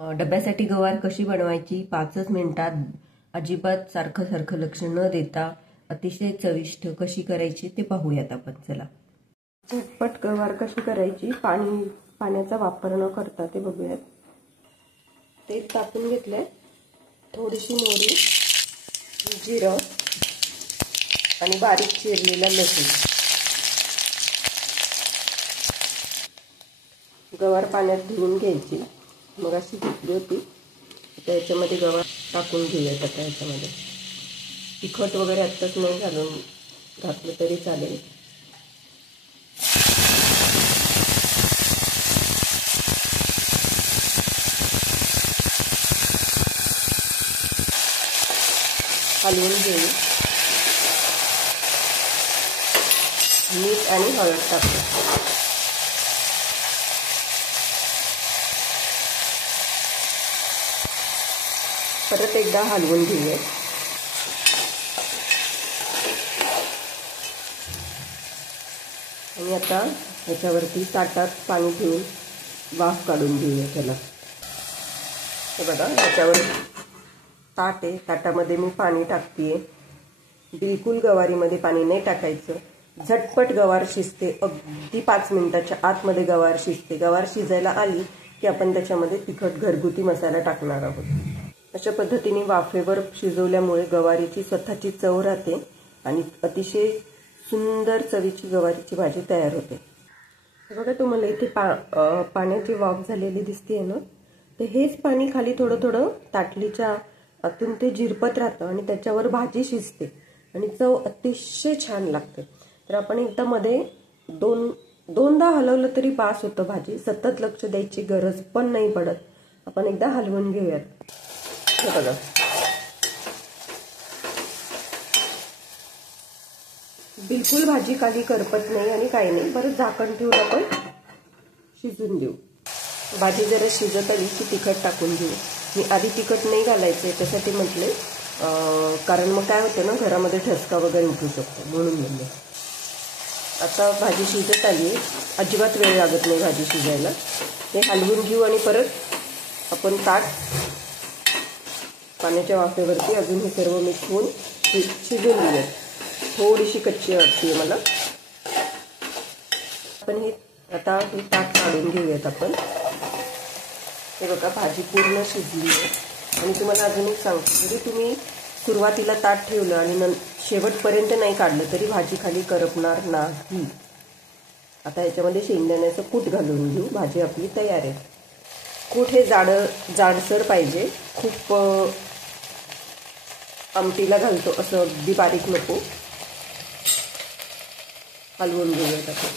डब्यासाठी गवार कशी बनवायची 5च मिनिटात, अजिबात सारखं सारखं लक्ष न देता अतिशय चविष्ट कशी करायची ते पाहूयात आपण. चला, झटपट गवार कशी करायची पाण्याचा वापर न करता ते बघूयात. तेल टाकून घेतलंय, थोडीशी मोहरी, जिरं आणि बारीक चिरलेला लसूण. गवार पाण्यात धुवून घ्यायची, मग अशी धुतली होती. आता याच्यामध्ये गवार टाकून घेऊयात. आता याच्यामध्ये तिखट वगैरे आत्ताच नाही घातलं तरी चालेल. हलवून घेऊ. मीठ आणि हळद टाकू. परत एकदा हलवून घेऊया. आणि आता ह्याच्यावरती ताटात पाणी ठेवून वाफ काढून घेऊया त्याला. हे बघा, ह्याच्यावर ताट आहे, ताटामध्ये मी पाणी टाकतेय. बिलकुल गवारीमध्ये पाणी नाही टाकायचं. झटपट गवार शिजते, अगदी 5 मिनिटाच्या आतमध्ये गवार शिजते. गवार शिजायला आली की आपण त्याच्यामध्ये तिखट घरगुती मसाला टाकणार आहोत. अशा पद्धतीने वाफेवर शिजवल्यामुळे गवारीची स्वतःची चव राहते आणि अतिशय सुंदर चवीची गवारीची भाजी तयार होते. बघा, तुम्हाला इथे पाण्याची वाफ झालेली दिसतेय ना, तर हेच पाणी खाली थोडं थोडं ताटलीच्या आतून ते जिरपत राहतं आणि त्याच्यावर भाजी शिजते आणि चव अतिशय छान लागते. तर आपण एकदा मध्ये दोनदा हलवलं तरी बास होतं. भाजी सतत लक्ष द्यायची गरज पण नाही पडत. आपण एकदा हलवून घेऊयात. हे बघा, बिलकुल भाजी खाली करपत नाही आणि काही नाही. परत झाकण ठेवून आपण शिजून देऊ. भाजी जरा शिजत आली की तिखट टाकून घेऊ. मी आधी तिखट नाही घालायचं याच्यासाठी म्हटले, कारण मग काय होतं ना, घरामध्ये ठसका वगैरे उठू शकतो, म्हणून म्हणले. आता भाजी शिजत आली, अजिबात वेळ लागत नाही भाजी शिजायला. हे हलवून घेऊ आणि परत आपण ताट पाण्याच्या वाफेवरती अजून हे सर्व मिक्स होऊन शिजून घेऊयात. थोडीशी कच्ची वाटते मला. आपण आता हे ताट काढून घेऊयात आपण. हे बघा, भाजी पूर्ण शिजली आहे. आणि तुम्हाला अजून एक सांगतो, जरी तुम्ही सुरुवातीला ताट ठेवलं आणि शेवटपर्यंत नाही काढलं तरी भाजी खाली करपणार नाही. आता याच्यामध्ये शेंगदाण्याचं कूट घालून घेऊ. भाजी आपली तयार आहे. कूट हे जाडसर पाहिजे, खूप आमटीला घालतो असं अगदी बारीक नको. हलवून घेऊयात आपण.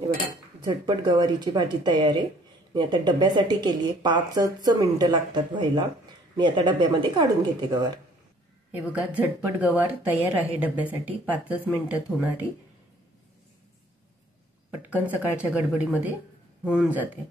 हे बघा, झटपट गवारीची भाजी तयार आहे. मी आता डब्यासाठी केली आहे. 5च मिनिटं लागतात व्हायला. मी आता डब्यामध्ये काढून घेते गवार. हे बघा, झटपट गवार तयार आहे डब्यासाठी. 5च मिनिटात होणारी, पटकन सकाळच्या गडबडीमध्ये होऊन जाते.